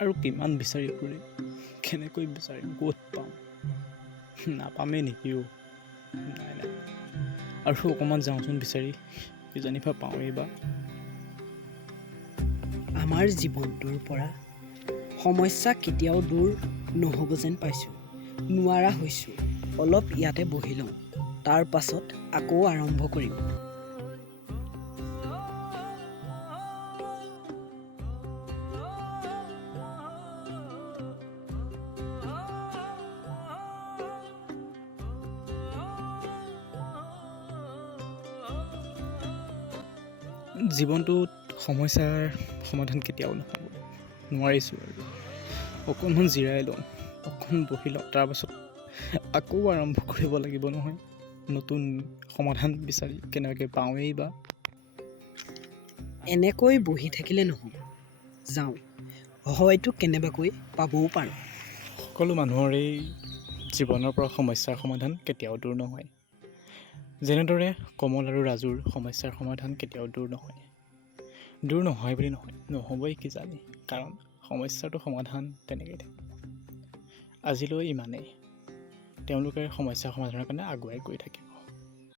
আৰু কিমান বিচাৰি ফুৰিম? কেনেকৈ বিচাৰিম? ক'ত পাম? নাপামেই নেকি অ' নাই নাই। আৰু অকণমান যাওঁচোন বিচাৰি। কিজানিবা পাওঁৱেই বা আমাৰ জীৱনটোৰ পৰা সমস্যা কেতিয়াও দূৰ নহ'ব যেন পাইছোঁ। নোৱাৰা হৈছোঁ। অলপ ইয়াতে বহি লওঁ। তাৰ পাছত আকৌ আৰম্ভ কৰিম। জীৱনটোত সমস্যাৰ সমাধান কেতিয়াও নহ'ব। নোৱাৰিছোঁ আৰু। অকণমান জিৰাই লওঁ অকণমান বহি লওঁ তাৰপাছত আকৌ আৰম্ভ কৰিব লাগিব নহয়। নতুন সমাধান বিচাৰি কেনেকৈ পাওঁৱেই বা। এনেকৈ বহি থাকিলে নহ'ব। যাওঁ হয়তো কেনেবাকৈ পাবও পাৰোঁ। সকলো মানুহৰেই জীৱনৰ পৰা সমস্যাৰ সমাধান কেতিয়াও দূৰ নহয়। যেনেদৰে কমল আৰু ৰাজুৰ সমস্যাৰ সমাধান কেতিয়াও দূৰ নহয়। দূৰ নহয় বুলি নহয় নহ'বই কিজানি কাৰণ সমস্যাটো সমাধান তেনেকেই থাকে আজিলৈ ইমানেই। তেওঁলোকে সমস্যা সমাধানৰ কাৰণে আগুৱাই গৈ থাকিব।